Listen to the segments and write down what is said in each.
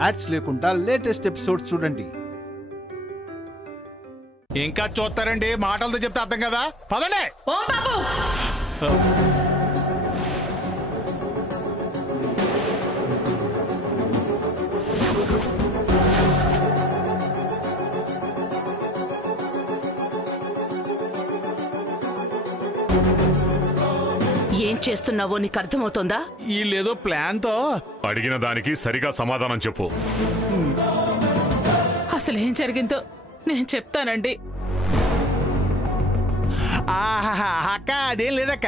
Ads లేకుండా latest episode చూడండి. ఇంకా చూస్తారండి, మాటలతో చెప్తే అర్థం కదా. పదండి. ఏం చేస్తున్నావో నీకు అర్థమవుతోందా? వీళ్ళేదో ప్లాన్ తో అడిగిన దానికి సరిగా సమాధానం చెప్పు. అసలు ఏం జరిగిందో నేను చెప్తానండి. అక్క అదేం లేదక్క,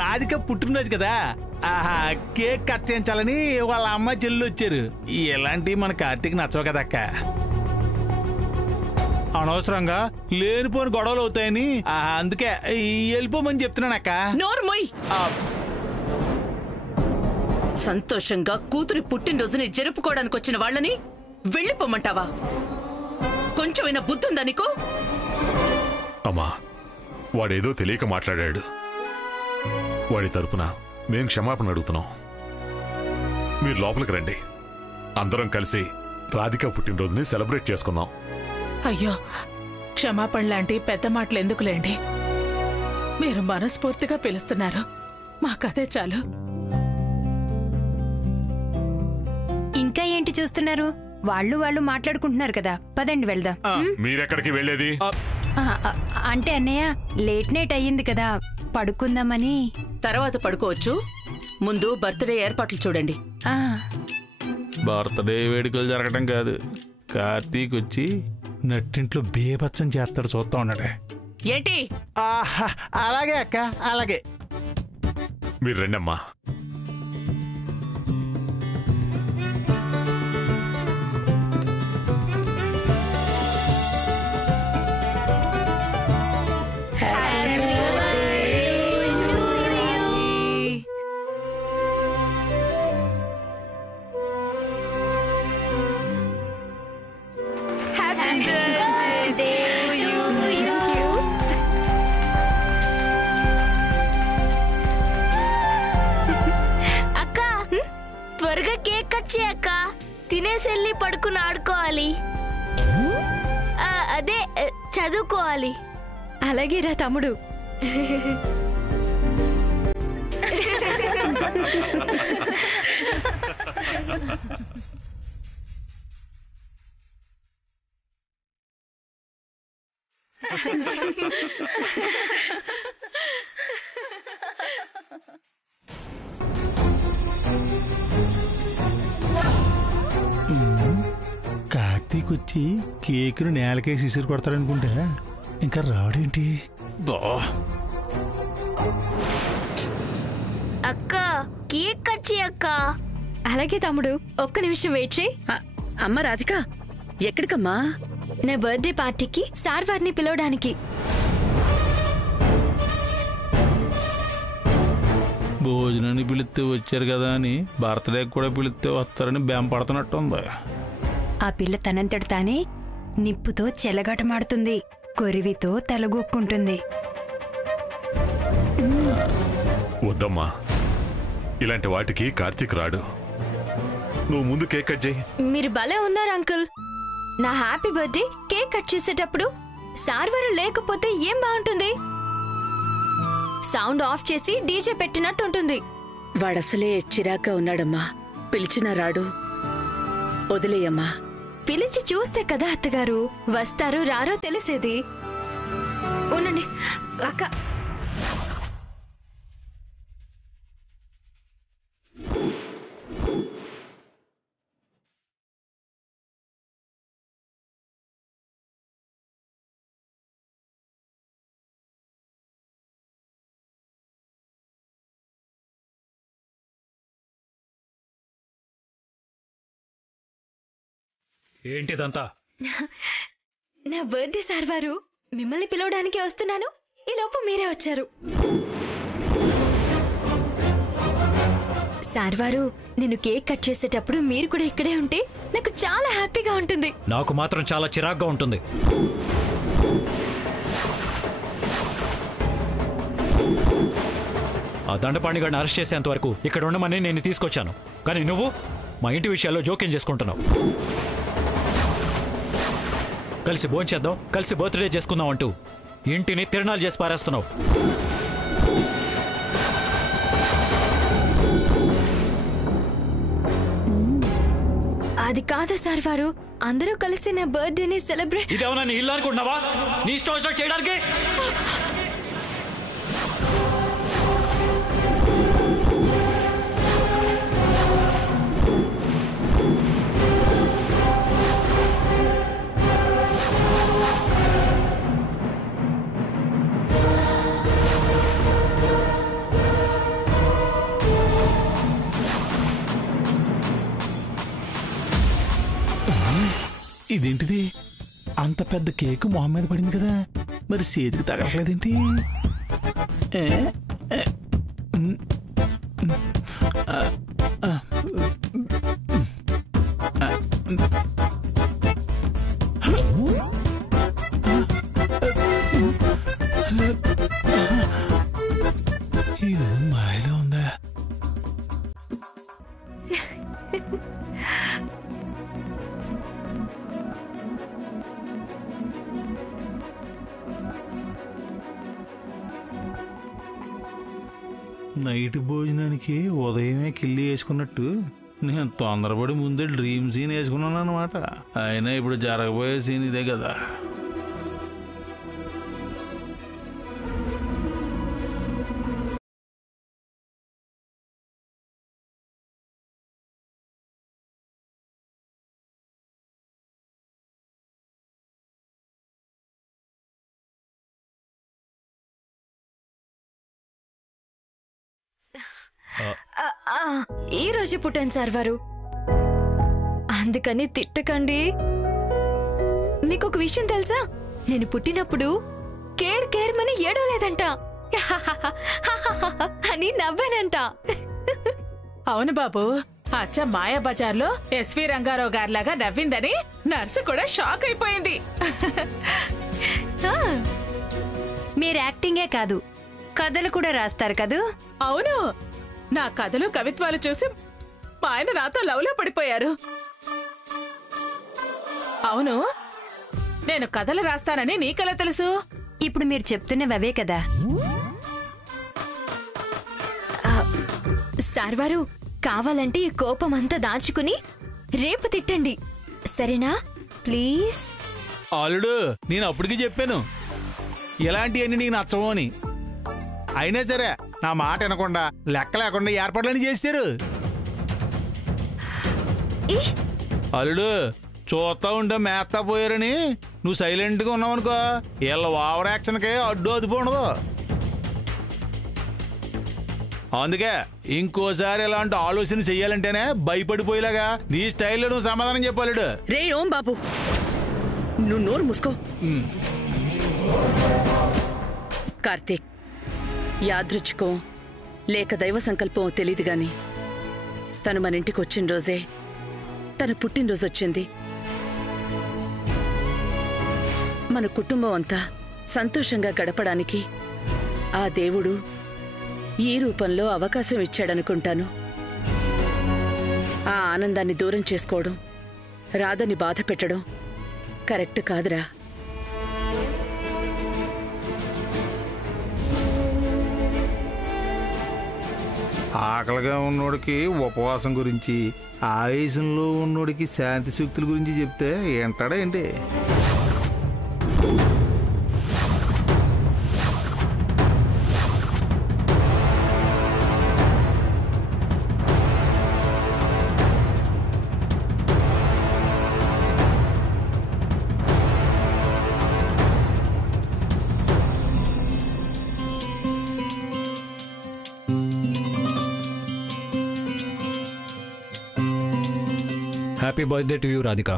రాధిక పుట్టినరోజు కదా, కేక్ కట్ చేయించాలని వాళ్ళ అమ్మ చెల్లి వచ్చారు. ఇలాంటివి మన కార్తీక్ నచ్చవు కదా అక్క. అనవసరంగా లేనిపోని గొడవలు అవుతాయని అందుకే వెళ్ళిపోమని చెప్తున్నాను అక్క. నోర్మోయ్. సంతోషంగా కూతురి పుట్టినరోజుని జరుపుకోవడానికి వచ్చిన వాళ్ళని వెళ్ళిపోమంటావా? కొంచెమైనా బుద్ధుందా నీకు? అమ్మా, వాడేదో తెలియక మాట్లాడాడు. వాడి తరపున మేం క్షమాపణ అడుగుతున్నాం. మీరు లోపలికి రండి, అందరం కలిసి రాధిక పుట్టినరోజుని సెలబ్రేట్ చేసుకుందాం. అయ్యో, క్షమాపణ లాంటి పెద్ద మాటలు ఎందుకులేండి. మీరు మనస్ఫూర్తిగా పిలుస్తున్నారు, మాకదే చాలు. ఇంకా ఏంటి చూస్తున్నారు? వాళ్ళు మాట్లాడుకుంటున్నారు కదా, పదండి వెళ్దాం. మీరెక్కడికి వెళ్ళేది? అంటే అన్నయ్య, లేట్ నైట్ అయ్యింది కదా, పడుకుందామని. తర్వాత పడుకోవచ్చు, ముందు బర్త్డే ఏర్పాట్లు చూడండి. బర్త్డే వేడుకలు జరగడం కాదు, కార్తీక్ వచ్చి నట్టింట్లో బేబచ్చం చేస్తాడు, చూస్తా ఉన్నాడే. ఏంటి? అలాగే అక్క, అలాగే. మీరు రండమ్మా. త్వరగా కేక్ కట్ చేయక్క, తినేసెళ్ళి పడుకుని ఆడుకోవాలి. అదే చదువుకోవాలి. అలాగే రా తమ్ముడు. కార్తీక్ వచ్చి కేకును నేలకేసి ఇసిరి కొడతాడనుకుంటే ఇంకా రావడేంటి? అక్క, కేక్ కట్ చేయక్క. అలాగే తమ్ముడు, ఒక్క నిమిషం వెయిట్ చేయి. అమ్మ రాధిక, ఎక్కడికమ్మా? నా బర్త్డే పార్టీకి సార్ వారిని పిలవడానికి. భోజనాన్ని పిలిస్తే వచ్చారు కదా అని బర్త్డే కూడా పిలిస్తే వస్తారని బెంపడుతున్నట్టుంది. ఆ పిల్ల తనంతట తానే నిప్పుతో చెలగాటమాడుతుంది, కొరివితో తలగొక్కుంటుంది. వద్దమ్మా, ఇలాంటి వాటికి కార్తీక్ రాడు. నువ్వు ముందు కేక్ కట్ చేయి. మీరు భలే ఉన్నారు అంకుల్. నా హ్యాపీ బర్త్డే కేక్ కట్ చేసేటప్పుడు సార్ వారు లేకపోతే ఏం బాగుంటుంది? సౌండ్ ఆఫ్ చేసి డీజే పెట్టినట్టు ఉంటుంది. వాడసలే చిరాగ్గా ఉన్నాడమ్మా, పిలిచినా రాడు. వదిలేయమ్మా. పిలిచి చూస్తే కదా అత్తగారు, వస్తారో రారో తెలిసేది. ఉండండి అక్క. ఏంటిదంతా? నా బర్త్డే సార్ వారు మిమ్మల్ని పిలవడానికి వస్తున్నాను, ఈ లోపు మీరే వచ్చారు. సార్ వారు, నేను కేక్ కట్ చేసేటప్పుడు మీరు కూడా ఇక్కడే ఉంటే నాకు చాలా హ్యాపీగా ఉంటుంది. నాకు మాత్రం చాలా చిరాగ్గా ఉంటుంది. ఆ దండపాణి గారిని అరెస్ట్ చేసేంత వరకు ఇక్కడ ఉండమని నేను తీసుకొచ్చాను, కానీ నువ్వు మా ఇంటి విషయాల్లో జోక్యం చేసుకుంటున్నావు. కలిసి భోంచేద్దాం, కలిసి బర్త్డే చేసుకుందాం అంటూ ఇంటిని తిరణాలు చేసి పారేస్తున్నావు. అది కాదు సార్ వారు, అందరూ కలిసి నా బర్త్డేని సెలబ్రేట్. ఇదేమన్నా నీ ఇల్లు అనుకుంటున్నావా? నీ ఇష్టం చేయడానికి? ఇదేంటిది? అంత పెద్ద కేక్ మొహం మీద పడింది కదా, మరి చేతికి తగలట్లేదేంటి? ఇది మాయలో ఉందా? నైట్ భోజనానికి ఉదయమే కిల్లి వేసుకున్నట్టు నేను తొందరపడి ముందే డ్రీమ్ సీన్ వేసుకున్నాను అనమాట. అయినా ఇప్పుడు జరగబోయే సీన్ ఇదే కదా. ఈ రోజు పుట్టాను సార్ వారు, అందుకని తిట్టకండి. మీకు ఒక విషయం తెలుసా? నేను పుట్టినప్పుడు కేర్ కేర్ మని ఏడవలేదంట అని నవ్వానంట. అవును బాబు, అచ్చ మాయా బజార్లో ఎస్వి రంగారావు గారిలాగా నవ్విందని నర్సు కూడా షాక్ అయిపోయింది. మీరు యాక్టింగే కాదు, కథలు కూడా రాస్తారు కదూ? అవును, నా కథలు కవిత్వాలు చూసి మా ఆయన నాతో లవ్లో పడిపోయారు. అవును, నేను కథలు రాస్తానని నీకెలా తెలుసు? ఇప్పుడు మీరు చెప్తున్నవి అవే కదా. సార్ వారు, కావాలంటే ఈ కోపం అంతా దాచుకుని రేపు తిట్టండి, సరేనా? ప్లీజ్. ఆలుడు, నేను అప్పటికి చెప్పాను ఇలాంటివన్నీ నీకు నచ్చవు అని. అయినా సరే నా మాట వినకుండా లెక్క లేకుండా ఏర్పాట్లని చేశారు. అల్లుడు, చూస్తా ఉంటే మేస్తా పోయారని నువ్వు సైలెంట్గా ఉన్నావు అనుకో, వీళ్ళ ఓవర్ యాక్షన్కి అడ్డు అదుపు ఉండదు. అందుకే ఇంకోసారి ఇలాంటి ఆలోచన చెయ్యాలంటేనే భయపడిపోయేలాగా నీ స్టైల్లో నువ్వు సమాధానం చెప్పాలడు. రే ఓం బాబు, నువ్వు నోరు మూసుకో. కార్తీక్, యాదృచ్ఛికం లేక దైవ సంకల్పం తెలియదు గాని తను మన ఇంటికి వచ్చిన రోజే తన పుట్టినరోజు వచ్చింది. మన కుటుంబం అంతా సంతోషంగా గడపడానికి ఆ దేవుడు ఈ రూపంలో అవకాశం ఇచ్చాడనుకుంటాను. ఆ ఆనందాన్ని దూరం చేసుకోవడం, రాధని బాధ పెట్టడం కరెక్ట్ కాదురా. ఆకలిగా ఉన్నోడికి ఉపవాసం గురించి, ఆవేశంలో ఉన్నోడికి శాంతి శక్తుల గురించి చెప్తే ఏంటాడా ఏంటి? Happy birthday to you Radhika.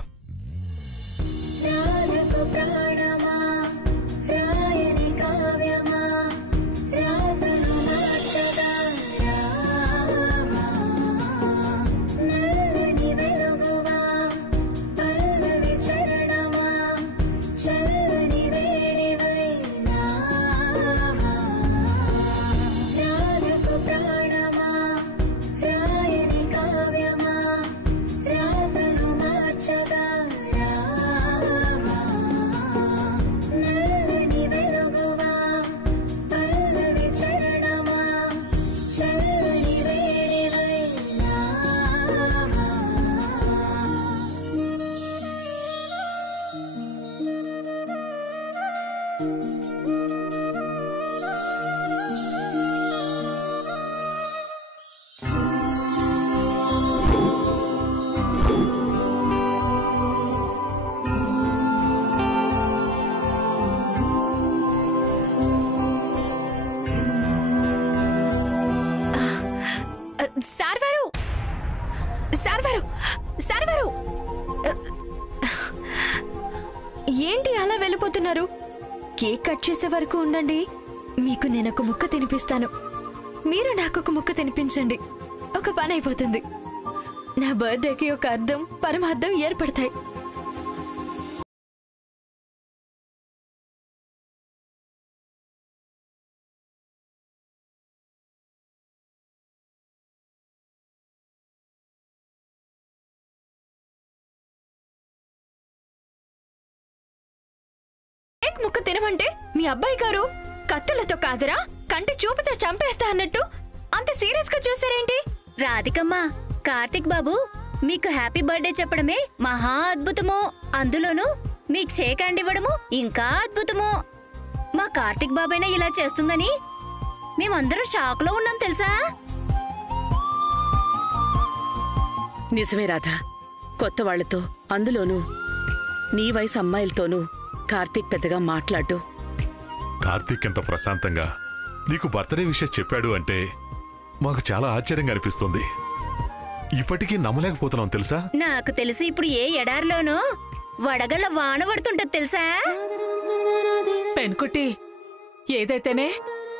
Server ఏంటి అలా వెళ్ళిపోతున్నారు? కేక్ కట్ చేసే వరకు ఉండండి. మీకు నేనొక ముక్క తినిపిస్తాను, మీరు నాకొక ముక్క తినిపించండి. ఒక పని అయిపోతుంది. నా బర్త్డేకి ఒక అర్థం పరమార్థం ఏర్పడతాయి. కేక్ ముక్క తినమంటే మీ అబ్బాయి గారు కత్తులతో కాదురా కంటి చూపుతో చంపేస్తా అన్నట్టు అంత సీరియస్ గా చూసారేంటి? రాధికమ్మ, కార్తిక్ బాబు మీకు హ్యాపీ బర్త్డే చెప్పడమే మహా అద్భుతము. అందులోనూ మీకు షేక్ హ్యాండ్ ఇవ్వడము ఇంకా అద్భుతము. మా కార్తిక్ బాబైనా ఇలా చేస్తుందని మేమందరం షాక్ లో ఉన్నాం తెలుసా? నిజమే రాధా, కొత్త వాళ్లతో, అందులోనూ నీ వయసు అమ్మాయిలతోనూ కార్తీక్ పెద్దగా మాట్లాడు. కార్తీక్ ఎంత ప్రశాంతంగా నీకు బర్త్డే విషయం చెప్పాడు అంటే మాకు చాలా ఆశ్చర్యంగా అనిపిస్తుంది. ఇప్పటికీ నమ్మలేకపోతున్నాం తెలుసా? నాకు తెలిసి ఇప్పుడు ఏ ఎడారిలోనూ వడగళ్ళ వాన పడుతుంటది తెలుసా? పెన్కుట్టి, ఏదైతేనే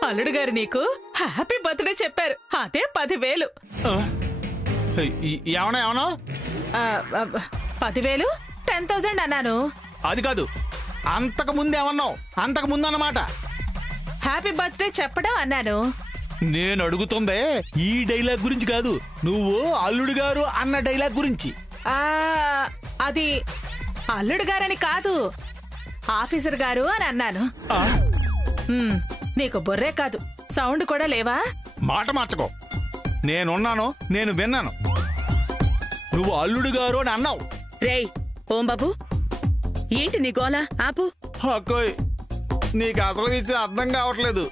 అల్లుడు గారు నీకు హ్యాపీ బర్త్డే చెప్పారు, అదే 10,000. ఏమన్నా 10,000 10,000 అన్నాను. అది కాదు, అంతకు ముందు ఏమన్నావు? అంతకు ముందు అన్నమాట. హ్యాపీ బర్త్డే చెప్పడం అన్నాను. నేను అడుగుతుందే ఈ డైలాగ్ గురించి కాదు, నువ్వు అల్లుడు గారు అన్న డైలాగ్ గురించి. అది అల్లుడు గారని కాదు, ఆఫీసర్ గారు అని అన్నాను. నీకు బొర్రే కాదు, సౌండ్ కూడా లేవా? మాట మార్చుకో. నేనున్నాను, నేను విన్నాను. నువ్వు అల్లుడు గారు అని అన్నావు. రేయ్ ఓం బాబు, ఏంటి నీ గోలా? ఆపు. అక్కోయ్, నీకు అసలు విషయం అర్థం కావట్లేదు.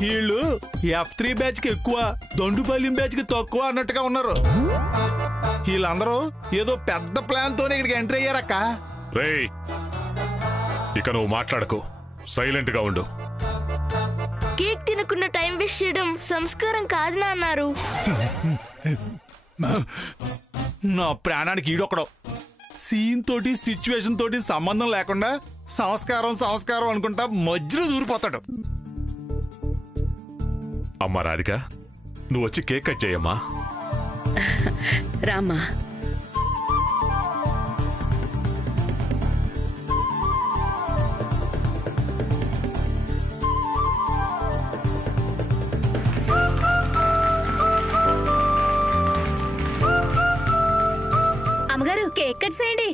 వీళ్ళు F3 బ్యాచ్ కి ఎక్కువ, దొండుపల్లిం బ్యాచ్ కి తక్కువ అన్నట్టుగా ఉన్నారు. వీళ్ళందరూ ఏదో పెద్ద ప్లాన్ తోనే ఇక్కడికి ఎంట్రీ అయ్యారక్క. రేయ్, ఇక నువ్వు మాట్లాడకు, సైలెంట్ గా ఉండు. కేక్ తినకుండా టైం వేస్ట్ చేయడం సంస్కారం కాదు అన్నారు. నా ప్రాణానికి ఈడొక్కడో సీన్ తోటి సిచ్యువేషన్ తోటి సంబంధం లేకుండా సంస్కారం సంస్కారం అనుకుంటా మధ్యలో దూరిపోతాడు. అమ్మా రాధిక, నువ్వు వచ్చి కేక్ కట్ చేయమ్మా. రామ్మా. అమ్మగారు, కేక్ కట్ చేయండి.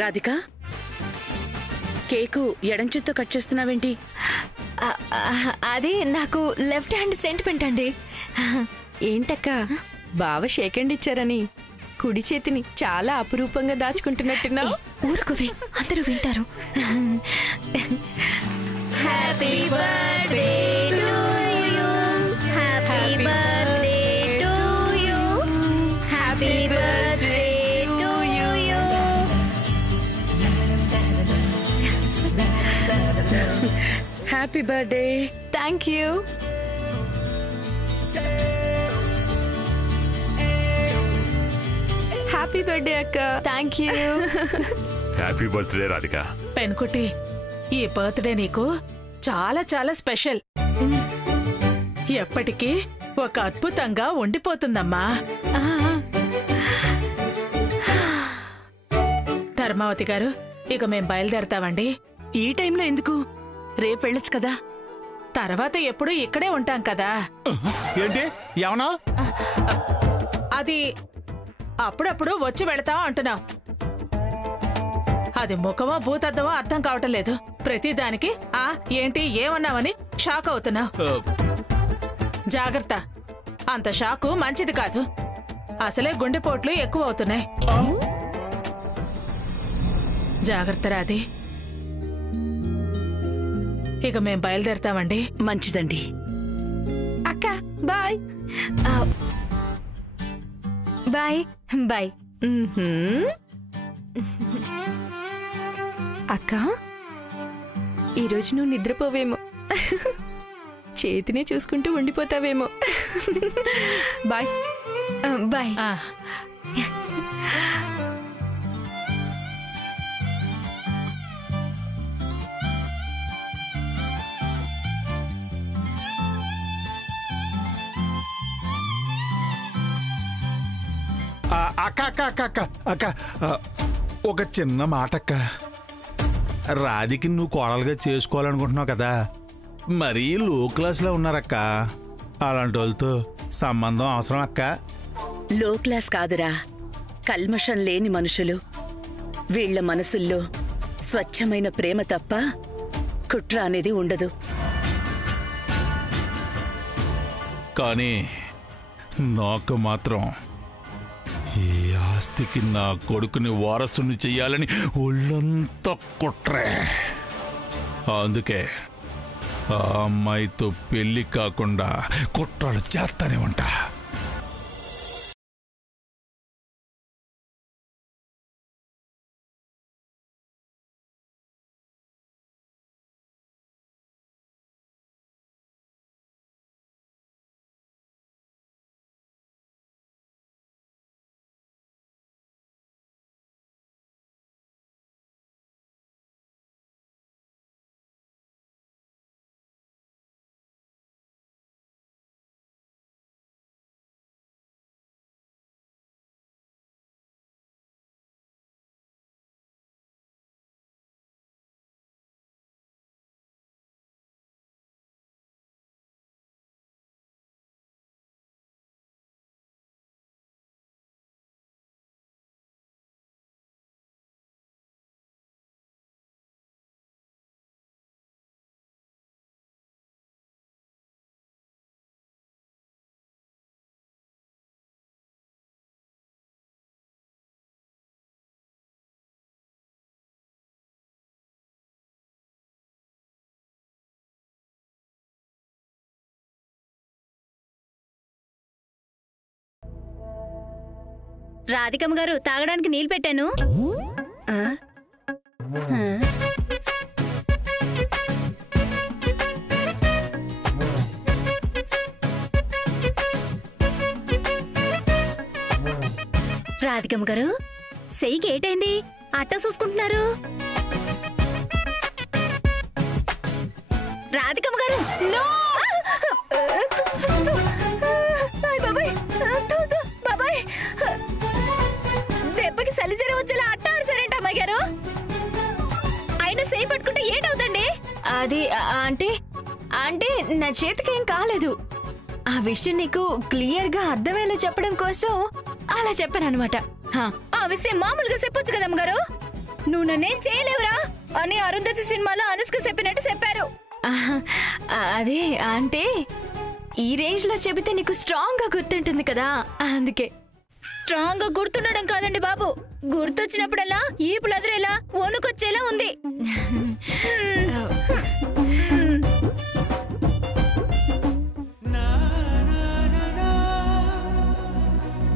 రాధిక, కేకు ఎడంచేత్తో కట్ చేస్తున్నావేంటి? అది నాకు లెఫ్ట్ హ్యాండ్ సెంటిమెంట్ అండి. ఏంటక్క, బావ షేక్ హ్యాండ్ ఇచ్చారని కుడి చేతిని చాలా అపురూపంగా దాచుకుంటున్నట్టున్నావు. ఊరుకోవే, అందరూ వింటారు. Happy birthday to you, happy birthday to you, happy birthday to you. Happy birthday. Thank you. Happy birthday అక్క. Thank you. Happy birthday Radhika. పెన్కుట్టి, ఈ బర్త్డే నీకు చాలా చాలా స్పెషల్. ఎప్పటికీ ఒక అద్భుతంగా ఉండిపోతుందమ్మా. ధర్మావతి గారు, ఇక మేం బయలుదేరతామండి. ఈ టైంలో ఎందుకు? రేపు వెళ్ళొచ్చు కదా. తర్వాత ఎప్పుడు ఇక్కడే ఉంటాం కదా. ఏంటి ఏమన్నా? అది అప్పుడప్పుడు వచ్చి వెళతాం అంటున్నాం. అది ముఖమో భూతద్దమో అర్థం కావటం లేదు. ప్రతిదానికి ఏంటి ఏమన్నావని షాక్ అవుతున్నావు. జాగ్రత్త, అంత షాకు మంచిది కాదు. అసలే గుండెపోట్లు ఎక్కువ అవుతున్నాయి. జాగ్రత్త రాది. ఇక మేం బయలుదేరతామండి. మంచిదండి. అక్క బాయ్. Bye bye. అక్క ఈరోజు నువ్వు నిద్రపోవేమో, చేతినే చూసుకుంటూ ఉండిపోతావేమో. Bye bye. అక్క అక్క అక్క అక్క అక్క ఒక చిన్న మాట అక్క. రాధికి నువ్వు కోడలుగా చేసుకోవాలనుకుంటున్నావు కదా, మరీ లో క్లాస్లో ఉన్నారక్క. అలాంటి వాళ్ళతో సంబంధం అవసరం అక్క. లో క్లాస్ కాదురా, కల్మషం లేని మనుషులు. వీళ్ల మనసుల్లో స్వచ్ఛమైన ప్రేమ తప్ప కుట్ర అనేది ఉండదు. కానీ నాకు మాత్రం ఈ ఆస్తికి నా కొడుకుని వారసుని చెయ్యాలని ఒళ్ళంతా కుట్రే. అందుకే ఆ అమ్మాయితో పెళ్లి కాకుండా కుట్రలు చేస్తానే ఉంటా. రాధికమ్మ గారు, తాగడానికి నీళ్ళు పెట్టాను. రాధికమ్మ గారు, సెయ్యికి ఏటైంది? అట్ట చూసుకుంటున్నారు. రాధికమ్మ గారు, బాబాయ్, దెబ్బకి సలిజర వచ్చేలా అట్ట ఆడసారేంటి అమ్మాయి గారు? అయినా సెయ్యి పట్టుకుంటే ఏటవుతండి? అది అంటే నా చేతికేం కాలేదు. ఆ విషయం నీకు క్లియర్ గా అర్థమయ్యేలా చెప్పడం కోసం అలా చెప్పానన్నమాట. ఆ విషయం మామూలుగా చెప్పొచ్చు కదా అమ్మగారు. నువ్వు నన్నేం చేయలేవురా అని అరుంధతి సినిమాలో అనుష్క చెప్పినట్టు చెప్పారు. అదే అంటే ఈ రేంజ్ లో చెబితే నీకు స్ట్రాంగ్ గా గుర్తుంటుంది కదా, అందుకే. స్ట్రాంగ్ గా గుర్తుండడం కాదండి బాబు, గుర్తొచ్చినప్పుడల్లా ఈపులు